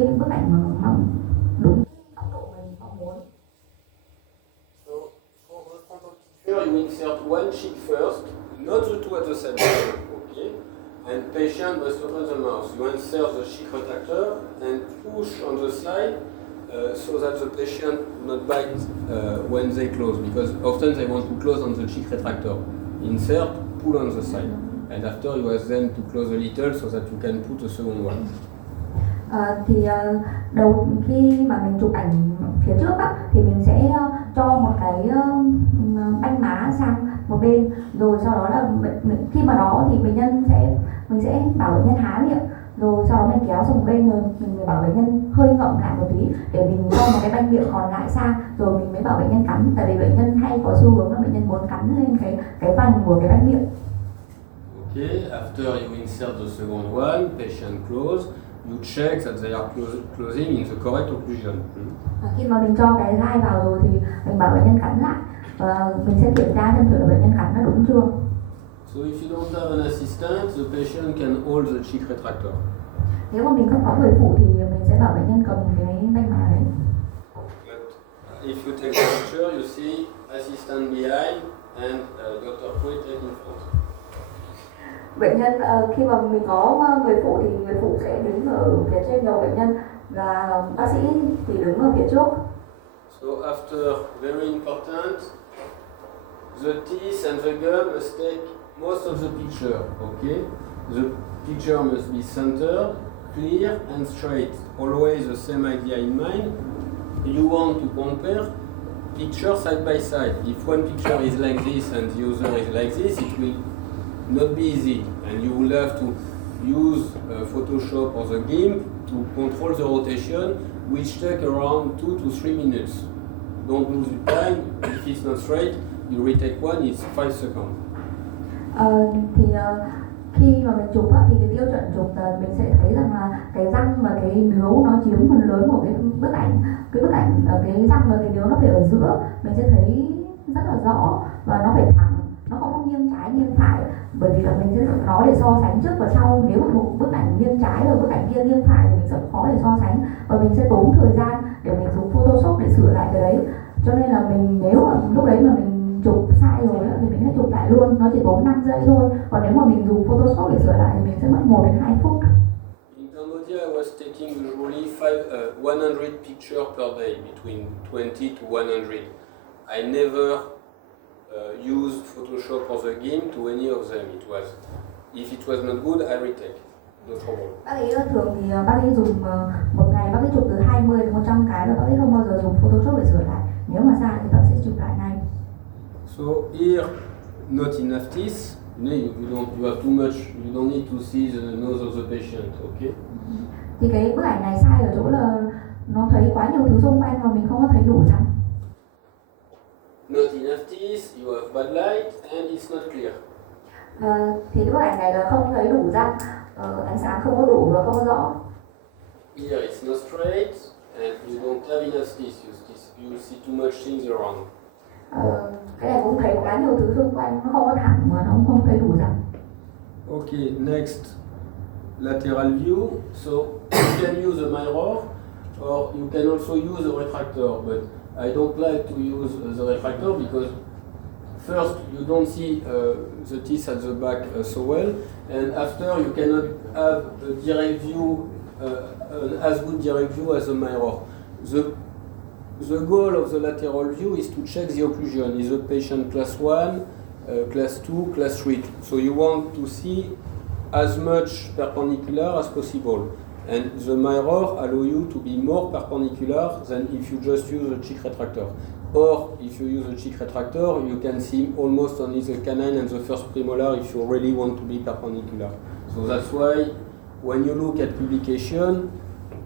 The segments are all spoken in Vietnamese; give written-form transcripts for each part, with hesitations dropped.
những bức ảnh mà mong đúng góc độ mình mong muốn. So for the frontal picture, you insert one cheek first, not the two at the same time, okay? And patient must open the mouth. You insert the cheek retractor and push on the side so that the patient do not bite when they close, because often they want to close on the cheek retractor. Insert, pull on the side. And after you ask them to close a little so that you can put a second one. Đầu khi mà mình chụp ảnh phía trước á, thì mình sẽ cho một cái banh má sang một bên, rồi sau đó là khi mà đó thì mình sẽ bảo bệnh nhân há miệng, rồi sau đó mình kéo sang một bên, rồi mình bảo bệnh nhân hơi ngậm lại một tí để mình cho một cái banh miệng còn lại sang, rồi mình mới bảo bệnh nhân cắn, tại vì bệnh nhân hay có xu hướng là bệnh nhân muốn cắn lên cái vành của cái banh miệng. Okay, after you insert the second one, patient close. You check that they are closing in the correct occlusion. Khi mà mình cho cái gai vào rồi thì mình bảo bệnh nhân cắn lại và mình sẽ kiểm tra xem thử là bệnh nhân cắn nó đúng chưa. So if you don't have an assistant, the patient can hold the cheek retractor. Nếu mà mình không có người phụ thì mình sẽ bảo bệnh nhân cầm cái banh má đấy. But if you take the picture, you see assistant behind and Dr. Poet in front. Bệnh nhân khi mà mình có người phụ thì người phụ sẽ đứng ở phía trên đầu bệnh nhân và bác sĩ thì đứng ở phía trước. So after, very important, the teeth and the gum must take most of the picture, okay? The picture must be centered, clear and straight. Always the same idea in mind. You want to compare picture side by side. If one picture is like this and the other is like this, it will not be easy, and you will have to use Photoshop or the GIMP to control the rotation, which take around 2 to 3 minutes. Don't lose the time. If it's not straight, you retake one, it's 5 seconds. Khi mà mình chụp á, thì cái tiêu chuẩn chụp là mình sẽ thấy rằng là cái răng và cái nướu nó chiếm phần lớn của cái bức ảnh. Cái răng và cái nướu nó phải ở giữa, mình sẽ thấy rất là rõ và nó phải thẳng, nó không có nghiêng trái nghiêng phải, bởi vì là mình sẽ dùng nó để so sánh trước và sau. Nếu một bức ảnh nghiêng trái và bức ảnh kia nghiêng phải thì mình rất khó để so sánh và mình sẽ tốn thời gian để mình dùng Photoshop để sửa lại cái đấy. Cho nên là nếu mà lúc đấy mà mình chụp sai rồi thì mình hãy chụp lại luôn, nó chỉ tốn 5 giây thôi. Còn nếu mà mình dùng Photoshop để sửa lại thì mình sẽ mất 1 đến 2 phút. In Cambodia, I was taking usually 100 pictures per day, between 20 to 100. I never used Photoshop or the GIMP to any of them. If it was not good, I retake. No trouble. Bác ấy thường thì bác ấy dùng một ngày bác ấy chụp từ 20 đến 100 cái và bác ấy không bao giờ dùng Photoshop để sửa lại. Nếu mà sai thì bác sẽ chụp lại ngay. So here, not enough teeth. You have too much. You don't need to see the nose of the patient. Okay. Thì cái bức ảnh này sai ở chỗ là nó thấy quá nhiều thứ xung quanh và mình không có thấy đủ răng. Not enough teeth. You have bad light and it's not clear. Thì cái bức ảnh này là không thấy đủ răng, ánh sáng không có đủ và không có rõ. Here it's not straight and you don't have enough teeth. You see too much things around. Cái này cũng thấy quá nhiều thứ xung quanh, nó không có thẳng mà nó cũng không thấy đủ răng. Okay, next, lateral view. So you can use a mirror or you can also use a retractor, but I don't like to use the retractor because first you don't see the teeth at the back so well, and after you cannot have a direct view, an as good direct view as a mirror. The goal of the lateral view is to check the occlusion. Is the patient class 1, class 2, class 3? So you want to see as much perpendicular as possible. And the mirror allow you to be more perpendicular than if you just use the cheek retractor. Or if you use a cheek retractor, you can see almost only the canine and the first premolar if you really want to be perpendicular. So that's why when you look at publication,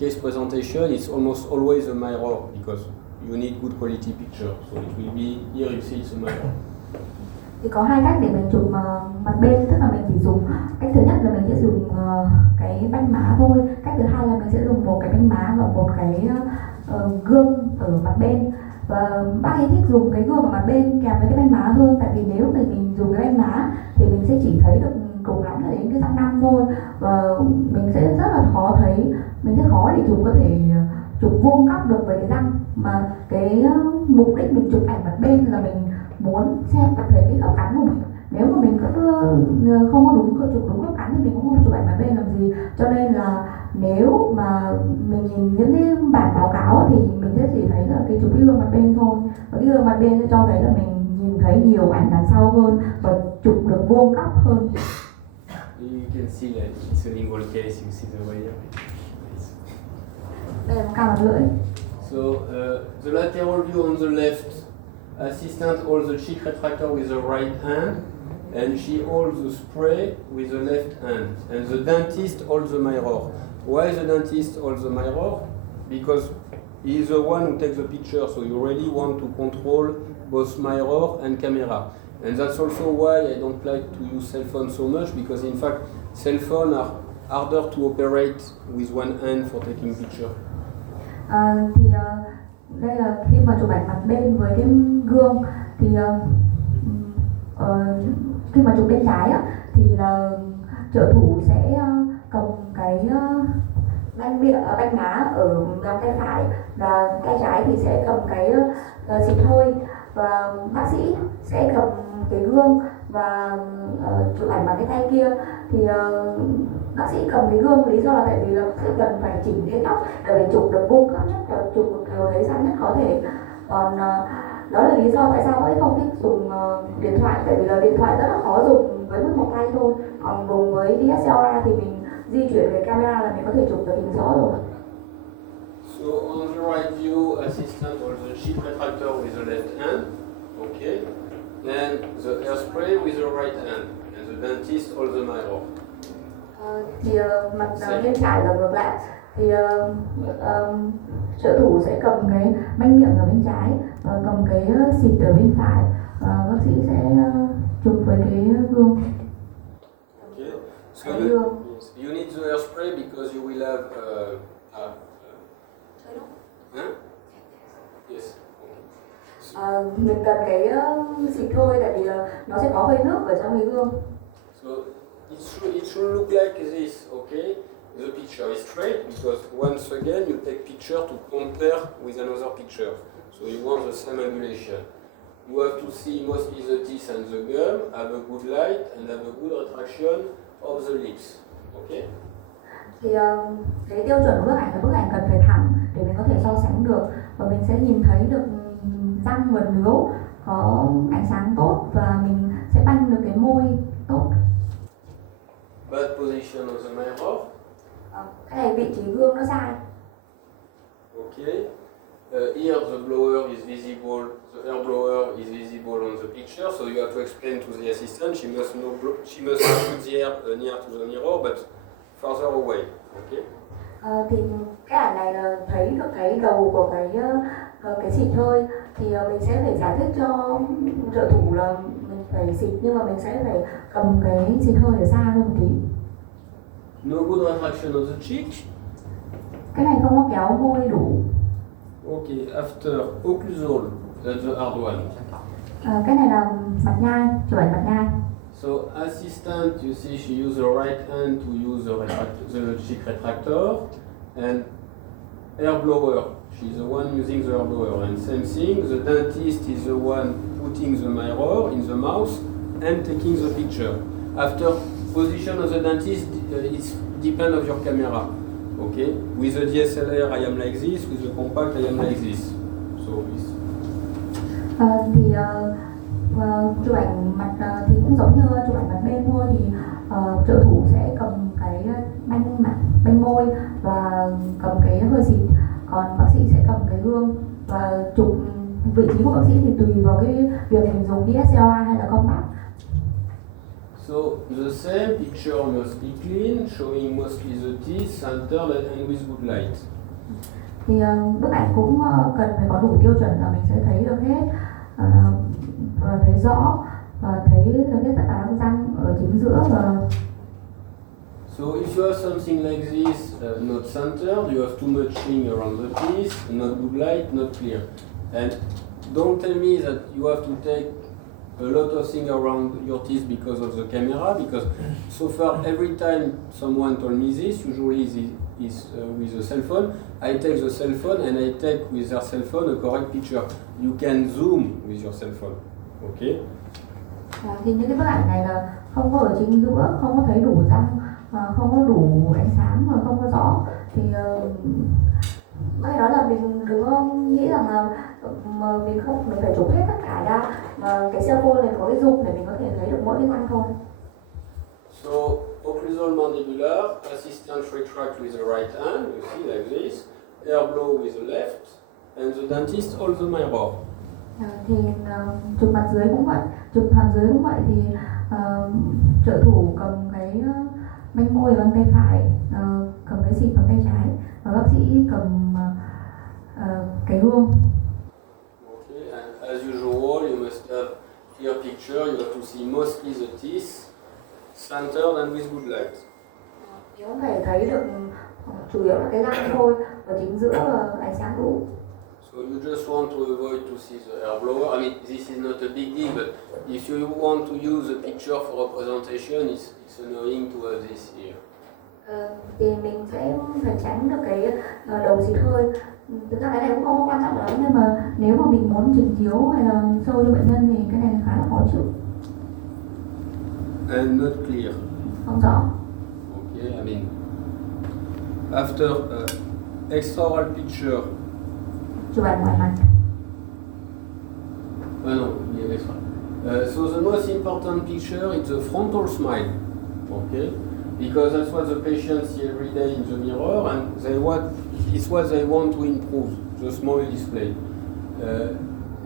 case presentation, it's almost always a mirror because you need good quality picture. So it will be, here you see it's a mirror. Thì có hai cách để mình chụp mặt bên, tức là mình chỉ dùng cách thứ nhất là mình sẽ dùng cái banh má thôi, cách thứ hai là mình sẽ dùng một cái banh má và một cái gương ở mặt bên. Và bác ấy thích dùng cái gương ở mặt bên kèm với cái banh má hơn, tại vì nếu mình dùng cái banh má thì mình sẽ chỉ thấy được cùng lắm là đến cái răng nanh thôi và mình sẽ rất là khó thấy mình rất khó để chụp có thể chụp vuông góc được với cái răng, mà cái mục đích mình chụp ảnh mặt bên là mình muốn xem và thấy cái góc cắn của mình. Nếu mà mình cứ không có chụp đúng góc cắn thì mình cũng không chụp ảnh mặt bên làm gì. Cho nên là nếu mà mình nhìn những cái bản báo cáo thì mình sẽ chỉ thấy là cái chụp cái gương mặt bên thôi, và cái gương mặt bên sẽ cho thấy là mình nhìn thấy nhiều ảnh đằng sau hơn và chụp được vuông góc hơn. You can see that it's a lingual case, you see the way here. Đây là một ca mặt lưỡi. So the lateral view on the left, assistant holds the cheek retractor with the right hand, and she holds the spray with the left hand, and the dentist holds the mirror. Why the dentist holds the mirror? Because he is the one who takes the picture, so you really want to control both mirror and camera. And that's also why I don't like to use cell phone so much, because in fact cell phones are harder to operate with one hand for taking picture. Đây là khi mà chụp ảnh mặt bên với cái gương thì khi mà chụp bên trái thì là trợ thủ sẽ cầm cái banh má ở lòng tay phải, và tay trái thì sẽ cầm cái xịt hơi, và bác sĩ sẽ cầm cái gương và chụp ảnh bằng cái tay kia. Thì bác sĩ cầm cái gương lý do là tại vì là bác sĩ cần phải chỉnh cái tóc để phải chụp được vuông góc nhất và chụp một điều đấy sang nhất có thể. Còn đó là lý do tại sao bác sĩ không thích dùng điện thoại, tại vì là điện thoại rất là khó dùng với một tay thôi. Còn dùng với DSLR thì mình di chuyển về camera là mình có thể chụp được hình rõ rồi. So on the right view, assistant holds the cheek retractor with the left hand, okay, and the hairspray with the right hand, and the dentist holds the mirror. Thì mặt bên phải là ngược lại, thì trợ thủ sẽ cầm cái banh miệng ở bên trái và cầm cái xịt ở bên phải, bác sĩ sẽ chụp với cái gương. Okay, so you need the hairspray because you will have yes. Mình cần cái xịt thôi, tại vì là nó sẽ có hơi nước ở trong cái gương. So it should look like this, okay? The picture is straight because once again you take picture to compare with another picture. So you want the same angulation. You have to see mostly the teeth and the gum, have a good light and have a good retraction of the lips, okay? Thì cái tiêu chuẩn của bức ảnh cần phải thẳng để mình có thể so sánh được, và mình sẽ nhìn thấy được răng và nướu có ánh sáng tốt, và mình sẽ banh được cái môi tốt. Bad position of the mirror. Cái này vị trí gương nó sai. Okay. Here the blower is visible, the air blower is visible on the picture, so you have to explain to the assistant. She must put the air near to the mirror, but farther away. Okay. Thì cái ảnh này là thấy được cái đầu của cái xịt hơi, thì mình sẽ phải giải thích cho trợ thủ là mình phải xịt, nhưng mà mình sẽ phải cầm cái xịt hơi ở xa hơn một tí. No good retraction of the cheek. Cái này không có kéo môi đủ. Okay, after occlusal, that's the hard one. Cái này là mặt nhai, chụp ảnh mặt nhai. So assistant, you see she used the right hand to use the cheek retractor, and air blower, she's the one using the air blower. And same thing, the dentist is the one putting the mirror in the mouth and taking the picture. After position of the dentist, it depends of your camera. Okay, with the DSLR I am like this, with the compact I am like this. So this. Chụp ảnh mặt thì cũng giống như chụp ảnh mặt bên thôi, thì trợ thủ sẽ cầm cái banh môi và cầm cái hơi xịt, còn bác sĩ sẽ cầm cái gương và chụp vị trí của bác sĩ thì tùy vào cái việc mình dùng DSLR hay là compact. So the same picture must be clean, showing mostly the teeth, centered and with good light. Thì bức ảnh cũng cần phải có đủ tiêu chuẩn là mình sẽ thấy được hết, và thấy rõ và thấy được hết tất cả các răng ở chính giữa. Và so if you have something like this, not centered, you have too much sheen around the teeth, not good light, not clear. And don't tell me that you have to take a lot of things around your teeth because of the camera, because so far every time someone told me this, usually is with a cell phone, I take the cell phone and I take with their cell phone a correct picture. You can zoom with your cell phone, okay? Thì những cái bức ảnh này là không có ở chính giữa, không có thấy đủ răng, không có đủ ánh sáng và không có rõ. Thì cái đó là mình đừng có nghĩ rằng là mình phải chụp hết tất cả ra, mà cái cell phone này có cái zoom để mình có thể thấy được mỗi cái răng thôi. So occlusal mandibular, assistant retract with the right hand, you see like this, air blow with the left, and the dentist holds the mirror. Thì chụp mặt dưới cũng vậy, chụp hàm dưới cũng vậy, thì trợ thủ cầm cái banh môi bằng tay phải, cầm cái xịt bằng tay trái, và bác sĩ cầm cái gương. Okay, and as usual, you must have clear picture. You have to see mostly the teeth, centered and with good light. Nếu phải thấy được chủ yếu là cái răng thôi, và chính giữa là ánh sáng đủ. So you just want to avoid to see the air blower. I mean, this is not a big deal, but if you want to use a picture for representation, it's annoying to have this here. Thì mình sẽ phải tránh được cái đầu xịt hơi. Thực ra cái này cũng không có quan trọng lắm, nhưng mà nếu mà mình muốn trình chiếu hay là show cho bệnh nhân thì cái này khá là khó chịu. And not clear. Không rõ. Okay, I mean, after extraoral picture. Chụp ảnh ngoài mặt. No, yeah, extra. So the most important picture is the frontal smile. Okay, because that's what the patients see every day in the mirror, and it's what they want to improve, the smile display.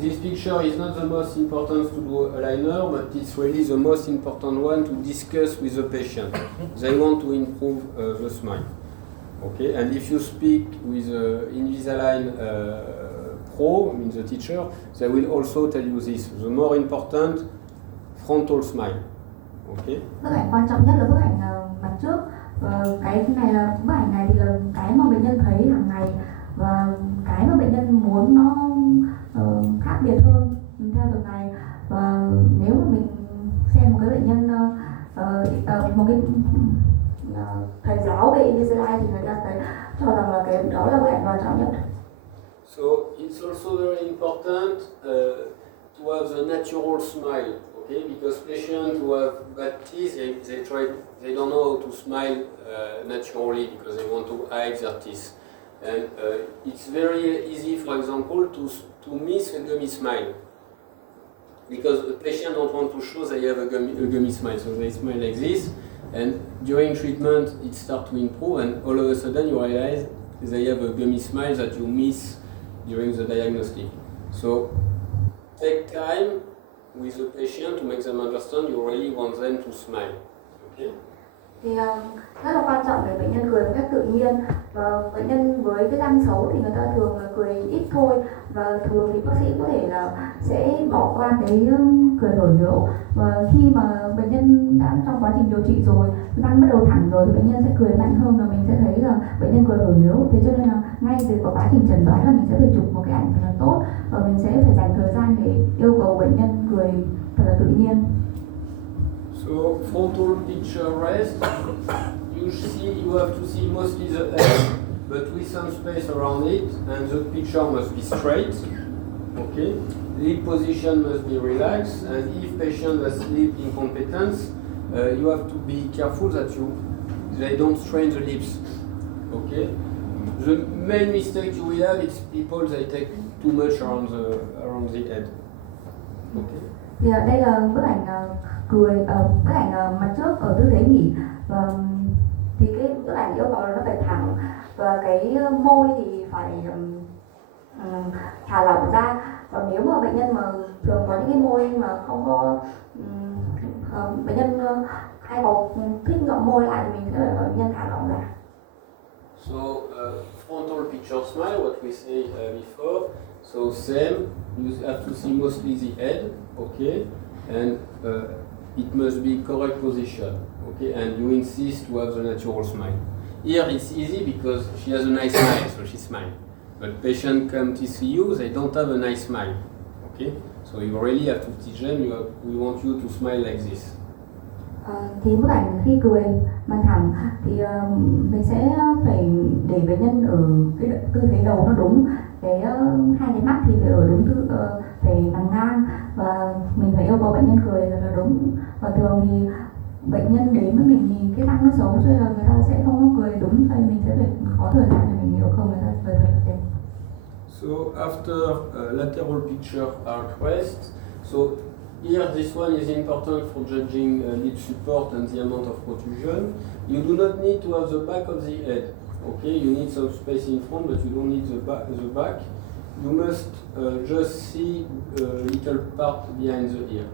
This picture is not the most important to do aligner, but it's really the most important one to discuss with the patient. They want to improve the smile. Okay, and if you speak with Invisalign Pro, I mean the teacher, they will also tell you this. The more important, frontal smile. Okay. Bức ảnh quan trọng nhất là bức ảnh mặt trước. Cái này là bức ảnh này thì là cái mà bệnh nhân thấy hàng ngày, và cái mà bệnh nhân muốn nó khác biệt hơn theo từng ngày. Và nếu mà mình xem một cái bệnh nhân một cái thầy giáo về Invisalign thì người ta sẽ cho rằng là cái đó là bức ảnh quan trọng nhất. So it's also very important to have the natural smile, okay? Because patients who have bad teeth, they don't know how to smile naturally because they want to hide their teeth, and it's very easy, for example, to miss a gummy smile because the patient don't want to show they have a gummy smile, so they smile like this. And during treatment, it starts to improve, and all of a sudden you realize they have a gummy smile that you miss during the diagnostic. So take time with the patient to make them understand you really want them to smile. Okay? Thì rất là quan trọng để bệnh nhân cười một cách tự nhiên, và bệnh nhân với cái răng xấu thì người ta thường là cười ít thôi, và thường thì bác sĩ có thể là sẽ bỏ qua cái cười nổi điếu, và khi mà bệnh nhân đã trong quá trình điều trị rồi, răng bắt đầu thẳng rồi thì bệnh nhân sẽ cười mạnh hơn, và mình sẽ thấy là bệnh nhân cười nổi điếu. Thế cho nên là ngay từ quá trình chẩn đoán là mình sẽ phải chụp một cái ảnh thật là tốt, và mình sẽ phải dành thời gian để yêu cầu bệnh nhân cười thật là tự nhiên. So frontal picture rest, you have to see mostly the head, but with some space around it, and the picture must be straight. Okay, lip position must be relaxed, and if patient has lip incompetence, you have to be careful that they don't strain the lips. Okay, the main mistake you will have is people they take too much around the head. Okay. Thì đây là bức ảnh cười, bức ảnh mặt trước ở tư thế nghỉ, và thì cái bức ảnh yêu cầu nó phải thẳng, và cái môi thì phải thả lỏng ra. Còn nếu mà bệnh nhân mà thường có những cái môi mà không có bệnh nhân hay có thích ngậm môi lại thì mình sẽ phải bệnh nhân thả lỏng ra. So frontal picture smile, what we say before. So same, you have to see mostly the head, okay, and it must be correct position, okay, and you insist to have the natural smile. Here it's easy because she has a nice smile, so she smiles. But patient come to see you, they don't have a nice smile, okay. So So you really have to teach them. We want you to smile like this. Thì bức ảnh khi cười mặt thẳng thì mình sẽ phải để bệnh nhân ở cái tư thế đầu nó đúng, hai cái mắt thì phải ở đúng phải nằm ngang, và mình phải yêu cầu bệnh nhân cười là đúng. Và thường thì bệnh nhân đến với mình thì cái răng nó xấu cho nên là người ta sẽ không có cười đúng, thì mình sẽ phải có thời gian để mình yêu cầu người ta cười thật là đẹp. So after lateral picture arch rest, so here this one is important for judging lid support and the amount of protrusion. You do not need to have the back of the head. Okay, you need some space in front, but you don't need the back. You must just see a little part behind the ear.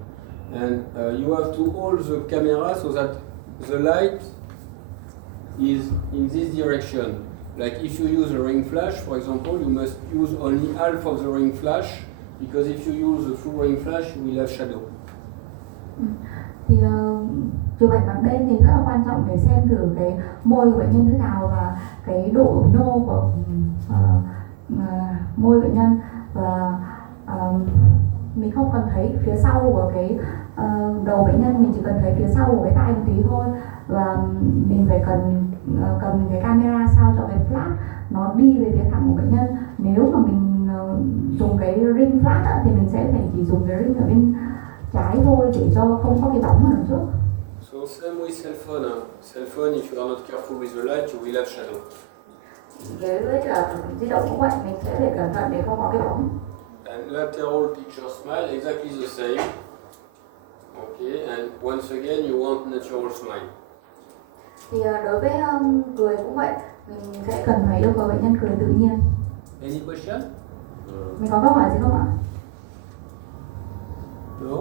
And you have to hold the camera so that the light is in this direction. Like if you use a ring flash, for example, you must use only half of the ring flash, because if you use the full ring flash, you will have shadow. Thì chụp ảnh bằng đêm thì rất là quan trọng để xem thử cái môi của bệnh nhân thế nào và cái độ nhô của môi bệnh nhân, và mình không cần thấy phía sau của cái đầu bệnh nhân, mình chỉ cần thấy phía sau của cái tai một tí thôi, và mình phải cần cầm cái camera sao cho cái flash nó đi về phía thẳng của bệnh nhân. Nếu mà mình dùng cái ring flash thì mình sẽ phải chỉ dùng cái ring ở bên trái thôi để cho không có cái bóng ở đằng trước. So same with cell phone. Cell phone, if you are not careful with the light, you will have shadow. Với cả di động cũng vậy, mình sẽ phải cẩn thận để không có cái bóng. And lateral picture smile, exactly the same. Okay, and once again, you want natural smile. Thì đối với cười cũng vậy, mình sẽ cần phải yêu cầu bệnh nhân cười tự nhiên. Any question? Mình có câu hỏi gì không ạ? No?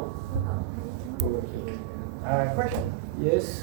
Okay. Question. Yes.